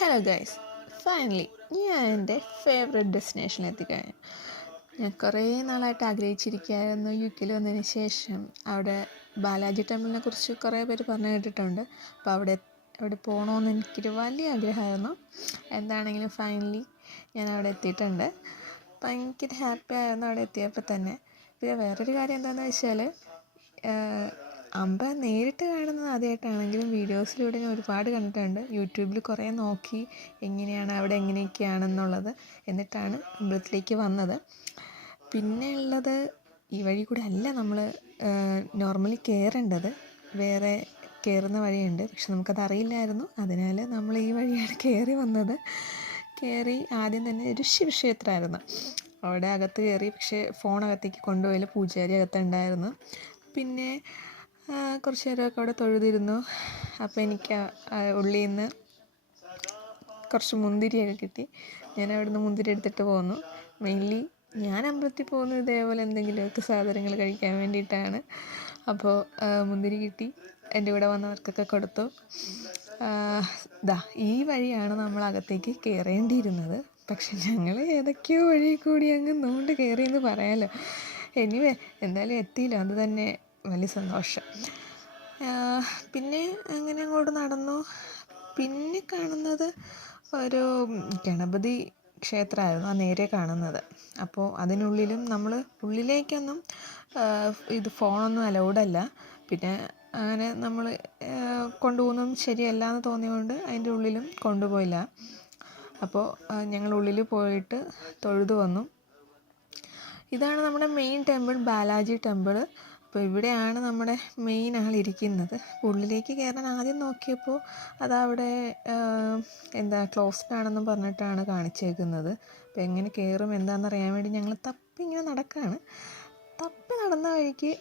Hello guys, finally ഞാൻ എൻ്റെ favourite ഡെസ്റ്റിനേഷനിൽ എത്തിക്കഴിഞ്ഞു. ഞാൻ കുറേ നാളായിട്ട് ആഗ്രഹിച്ചിരിക്കുകയായിരുന്നു യു.കെയിൽ വന്നതിന് ശേഷം. അവിടെ ബാലാജി ടെമ്പിളിനെ കുറിച്ച് കുറേ പേര് പറഞ്ഞു കേട്ടിട്ടുണ്ട്. അപ്പോൾ അവിടെ പോകണമെന്ന് എനിക്കൊരു വലിയ ആഗ്രഹമായിരുന്നു. എന്താണെങ്കിലും ഫൈനലി ഞാൻ അവിടെ എത്തിയിട്ടുണ്ട്. ഭയങ്കര ഹാപ്പി ആയിരുന്നു അവിടെ എത്തിയപ്പോൾ തന്നെ. പിന്നെ വേറൊരു കാര്യം എന്താണെന്ന് വെച്ചാൽ, അമ്പലം നേരിട്ട് കാണുന്നത് ആദ്യമായിട്ടാണെങ്കിലും വീഡിയോസിലൂടെ ഞാൻ ഒരുപാട് കണ്ടിട്ടുണ്ട്. യൂട്യൂബിൽ കുറേ നോക്കി എങ്ങനെയാണ് അവിടെ എങ്ങനെയൊക്കെയാണെന്നുള്ളത്, എന്നിട്ടാണ് അമ്പലത്തിലേക്ക് വന്നത്. പിന്നെ ഉള്ളത്, ഈ വഴി കൂടെ അല്ല നമ്മൾ നോർമലി കയറേണ്ടത്, വേറെ കയറുന്ന വഴിയുണ്ട്. പക്ഷെ നമുക്കത് അറിയില്ലായിരുന്നു. അതിനാൽ നമ്മൾ ഈ വഴിയാണ് കയറി വന്നത്. കയറി ആദ്യം തന്നെ ഒരു ശിവക്ഷേത്രമായിരുന്നു. അവിടെ അകത്ത് കയറി, പക്ഷേ ഫോണകത്തേക്ക് കൊണ്ടുപോയില്ല, പൂജാരി അകത്തുണ്ടായിരുന്നു. പിന്നെ കുറച്ച് നേരമൊക്കെ അവിടെ തൊഴുതിരുന്നു. അപ്പോൾ എനിക്ക് ഉള്ളിൽ നിന്ന് കുറച്ച് മുന്തിരിയൊക്കെ കിട്ടി. ഞാൻ അവിടെ നിന്ന് മുന്തിരി എടുത്തിട്ട് പോന്നു. മെയിൻലി ഞാൻ അമ്പലത്തിൽ പോകുന്നത് ഇതേപോലെ എന്തെങ്കിലുമൊക്കെ സാധനങ്ങൾ കഴിക്കാൻ വേണ്ടിയിട്ടാണ്. അപ്പോൾ മുന്തിരി കിട്ടി, എൻ്റെ കൂടെ വന്നവർക്കൊക്കെ കൊടുത്തു. ഈ വഴിയാണ് നമ്മൾ അകത്തേക്ക് കയറേണ്ടിയിരുന്നത്. പക്ഷെ ഞങ്ങൾ ഏതൊക്കെയോ വഴി കൂടി അങ്ങ് നോണ്ട് കയറിയെന്ന് പറയാമല്ലോ. എനിവേ എന്തായാലും എത്തിയില്ല, അത് തന്നെ വലിയ സന്തോഷം. പിന്നെ അങ്ങനെ അങ്ങോട്ട് നടന്നു. പിന്നെ കാണുന്നത് ഒരു ഗണപതി ക്ഷേത്രമായിരുന്നു നേരെ കാണുന്നത്. അപ്പോൾ അതിനുള്ളിലും നമ്മൾ ഉള്ളിലേക്കൊന്നും ഇത് ഫോണൊന്നും അലൗഡല്ല. പിന്നെ അങ്ങനെ നമ്മൾ കൊണ്ടുപോകുന്നതും ശരിയല്ല എന്ന് തോന്നിയതുകൊണ്ട് അതിൻ്റെ ഉള്ളിലും കൊണ്ടുപോയില്ല. അപ്പോൾ ഞങ്ങൾ ഉള്ളിൽ പോയിട്ട് തൊഴുതു വന്നു. ഇതാണ് നമ്മുടെ മെയിൻ ടെമ്പിൾ, ബാലാജി ടെമ്പിൾ. അപ്പോൾ ഇവിടെയാണ് നമ്മുടെ മെയിൻ ആളിരിക്കുന്നത്. ഉള്ളിലേക്ക് കയറാൻ ആദ്യം നോക്കിയപ്പോൾ അതവിടെ ക്ലോസ്ഡ് ആണെന്നും പറഞ്ഞിട്ടാണ് കാണിച്ചേക്കുന്നത്. അപ്പോൾ എങ്ങനെ കയറും എന്താണെന്നറിയാൻ വേണ്ടി ഞങ്ങൾ തപ്പി ഇങ്ങനെ നടക്കുകയാണ്. തപ്പി നടന്ന വഴിക്ക്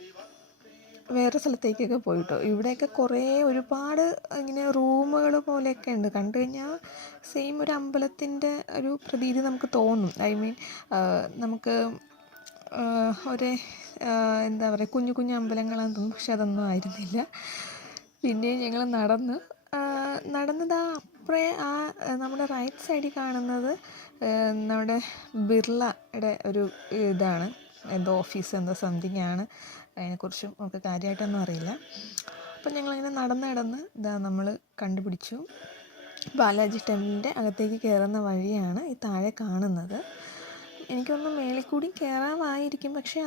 വേറെ സ്ഥലത്തേക്കൊക്കെ പോയിട്ടോ. ഇവിടെയൊക്കെ ഒരുപാട് ഇങ്ങനെ റൂമുകൾ പോലെയൊക്കെ ഉണ്ട്. കണ്ടു കഴിഞ്ഞാൽ സെയിം ഒരു അമ്പലത്തിൻ്റെ ഒരു പ്രതീതി നമുക്ക് തോന്നും. നമുക്ക് കുഞ്ഞു കുഞ്ഞു അമ്പലങ്ങളാണെന്ന് തോന്നും. പക്ഷെ അതൊന്നും ആയിരുന്നില്ല. പിന്നെ ഞങ്ങൾ നടന്നതാ അപ്പുറേ നമ്മുടെ റൈറ്റ് സൈഡിൽ കാണുന്നത് നമ്മുടെ ബിർളയുടെ ഒരു ഇതാണ്, ഓഫീസ് സംതിങ് ആണ്. അതിനെക്കുറിച്ചും നമുക്ക് കാര്യമായിട്ടൊന്നും അറിയില്ല. അപ്പം ഞങ്ങളിങ്ങനെ നടന്ന് നമ്മൾ കണ്ടുപിടിച്ചു. ബാലാജി ടെമ്പിളിൻ്റെ അകത്തേക്ക് കയറുന്ന വഴിയാണ് ഈ താഴെ കാണുന്നത്. എനിക്കൊന്ന് മേളിൽ കൂടി കയറാമായിരിക്കും, പക്ഷേ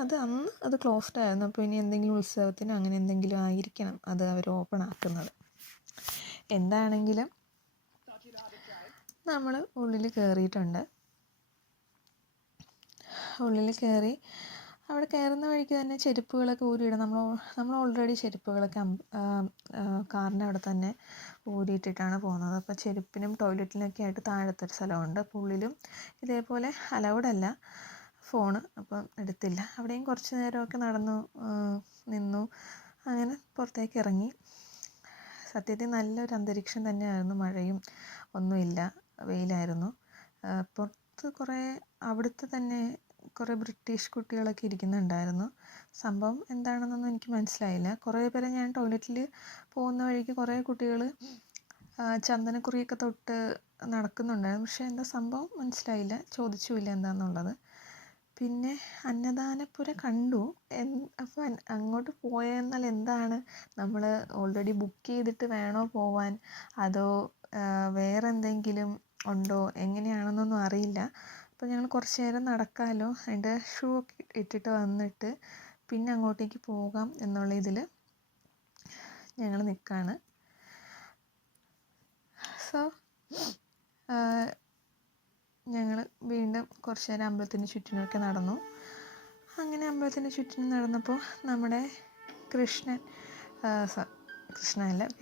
അത് ക്ലോസ്ഡ് ആയിരുന്നു. അപ്പോൾ ഇനി എന്തെങ്കിലും ഉത്സവത്തിന് അങ്ങനെ എന്തെങ്കിലും ആയിരിക്കണം അത് അവർ ഓപ്പൺ ആക്കുന്നത്. എന്താണെങ്കിലും നമ്മൾ ഉള്ളിൽ കയറിയിട്ടുണ്ട്. ഉള്ളിൽ കയറി അവിടെ കയറുന്ന വഴിക്ക് തന്നെ ചെരുപ്പുകളൊക്കെ ഊരിയിടാം. നമ്മൾ ഓൾറെഡി ചെരുപ്പുകളൊക്കെ കാറിൻ്റെ അവിടെ തന്നെ ഊരിയിട്ടിട്ടാണ് പോകുന്നത്. അപ്പോൾ ചെരുപ്പിനും ടോയ്ലറ്റിനൊക്കെ ആയിട്ട് താഴത്തൊരു സ്ഥലമുണ്ട്. അപ്പോൾ ഉള്ളിലും ഇതേപോലെ അലൗഡല്ല ഫോണ്, അപ്പം എടുത്തില്ല. അവിടെയും കുറച്ച് നേരമൊക്കെ നിന്നു. അങ്ങനെ പുറത്തേക്ക് ഇറങ്ങി. സത്യത്തിൽ നല്ലൊരു അന്തരീക്ഷം തന്നെയായിരുന്നു. മഴയും ഒന്നുമില്ല, വെയിലായിരുന്നു. പുറത്ത് അവിടുത്തെ തന്നെ കുറേ ബ്രിട്ടീഷ് കുട്ടികളൊക്കെ ഇരിക്കുന്നുണ്ടായിരുന്നു. സംഭവം എന്താണെന്നൊന്നും എനിക്ക് മനസ്സിലായില്ല. കുറേ പേരെ ഞാൻ ടോയ്ലറ്റിൽ പോകുന്ന വഴിക്ക് കുറേ കുട്ടികൾ ചന്ദനക്കുറിയൊക്കെ തൊട്ട് നടക്കുന്നുണ്ടായിരുന്നു. പക്ഷേ എന്താ സംഭവം മനസ്സിലായില്ല, ചോദിച്ചുമില്ല എന്താണെന്നുള്ളത്. പിന്നെ അന്നദാനപ്പുര കണ്ടു. അപ്പോൾ അങ്ങോട്ട് പോയെന്നാൽ എന്താണ്, നമ്മൾ ഓൾറെഡി ബുക്ക് ചെയ്തിട്ട് വേണോ പോവാൻ, അതോ വേറെ എന്തെങ്കിലും ഉണ്ടോ എങ്ങനെയാണെന്നൊന്നും അറിയില്ല. അപ്പോൾ ഞങ്ങൾ കുറച്ച് നേരം നടക്കാമല്ലോ, അതിൻ്റെ ഷൂ ഒക്കെ ഇട്ടിട്ട് വന്നിട്ട് പിന്നെ അങ്ങോട്ടേക്ക് പോകാം എന്നുള്ള ഇതിൽ ഞങ്ങൾ നിൽക്കുകയാണ്. സോ ഞങ്ങൾ വീണ്ടും കുറച്ച് നേരം അമ്പലത്തിന് ചുറ്റിനുമൊക്കെ നടന്നു. അങ്ങനെ അമ്പലത്തിന് ചുറ്റിനും നടന്നപ്പോൾ നമ്മുടെ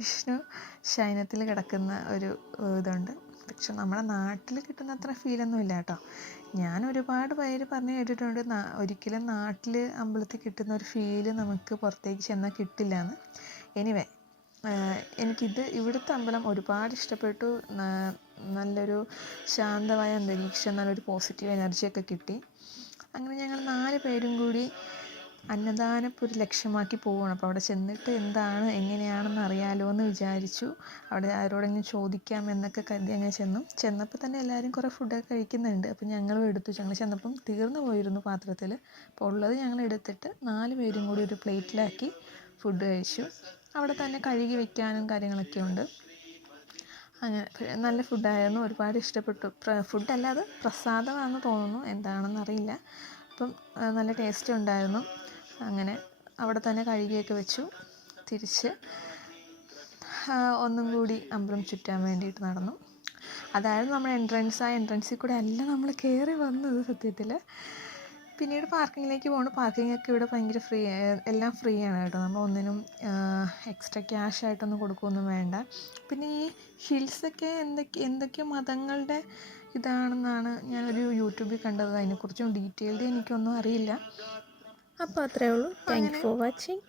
വിഷ്ണു ശയനത്തിൽ കിടക്കുന്ന ഒരു ഇതുണ്ട്. പക്ഷെ നമ്മുടെ നാട്ടിൽ കിട്ടുന്ന അത്ര ഫീലൊന്നും ഇല്ല കേട്ടോ. ഞാൻ ഒരുപാട് പേര് പറഞ്ഞ് കേട്ടിട്ടുണ്ട്, ഒരിക്കലും നാട്ടിൽ അമ്പലത്തിൽ കിട്ടുന്ന ഒരു ഫീല് നമുക്ക് പുറത്തേക്ക് ചെന്നാൽ കിട്ടില്ല എന്ന്. എനിവേ ഇവിടുത്തെ അമ്പലം ഒരുപാട് ഇഷ്ടപ്പെട്ടു. നല്ലൊരു ശാന്തമായ അന്തരീക്ഷം, നല്ലൊരു പോസിറ്റീവ് എനർജിയൊക്കെ കിട്ടി. അങ്ങനെ ഞങ്ങൾ 4 പേരും കൂടി അന്നദാനപ്പൊരു ലക്ഷ്യമാക്കി പോവുകയാണ്. അപ്പോൾ അവിടെ ചെന്നിട്ട് എന്താണ് എങ്ങനെയാണെന്ന് അറിയാലോ എന്ന് വിചാരിച്ചു. അവിടെ ആരോടെങ്കിലും ചോദിക്കാമെന്നൊക്കെ കരുതി അങ്ങനെ ചെന്നപ്പോൾ തന്നെ എല്ലാവരും കുറേ ഫുഡൊക്കെ കഴിക്കുന്നുണ്ട്. അപ്പോൾ ഞങ്ങളും എടുത്തു. ഞങ്ങൾ ചെന്നപ്പം തീർന്നു പോയിരുന്നു പാത്രത്തിൽ. അപ്പോൾ ഉള്ളത് ഞങ്ങൾ എടുത്തിട്ട് 4 പേരും കൂടി ഒരു പ്ലേറ്റിലാക്കി ഫുഡ് കഴിച്ചു. അവിടെ തന്നെ കഴുകി വെക്കാനും കാര്യങ്ങളൊക്കെ ഉണ്ട്. അങ്ങനെ നല്ല ഫുഡായിരുന്നു, ഒരുപാട് ഇഷ്ടപ്പെട്ടു. ഫുഡല്ല, അത് പ്രസാദമാണെന്ന് തോന്നുന്നു, എന്താണെന്ന് അറിയില്ല. അപ്പം നല്ല ടേസ്റ്റ് ഉണ്ടായിരുന്നു. അങ്ങനെ അവിടെ തന്നെ കഴുകിയൊക്കെ വെച്ചു. തിരിച്ച് ഒന്നും കൂടി അമ്പലം ചുറ്റാൻ വേണ്ടിയിട്ട് നടന്നു. അതായിരുന്നു നമ്മുടെ എൻട്രൻസ്. ആ എൻട്രൻസിൽ കൂടെ അല്ല നമ്മൾ കയറി വന്നത് സത്യത്തിൽ. പിന്നീട് പാർക്കിങ്ങിലേക്ക് പോകണം. പാർക്കിങ്ങൊക്കെ ഇവിടെ ഭയങ്കര എല്ലാം ഫ്രീ ആണ് കേട്ടോ. നമ്മൾ ഒന്നിനും എക്സ്ട്രാ ക്യാഷ് ആയിട്ടൊന്നും കൊടുക്കുകയൊന്നും വേണ്ട. പിന്നെ ഈ ഹിൽസൊക്കെ എന്തൊക്കെയോ മതങ്ങളുടെ ഇതാണെന്നാണ് ഞാനൊരു യൂട്യൂബിൽ കണ്ടത്. അതിനെക്കുറിച്ചും ഡീറ്റെയിൽഡ് എനിക്കൊന്നും അറിയില്ല. അപ്പോൾ അത്രയേ ഉള്ളൂ. Thank you for watching.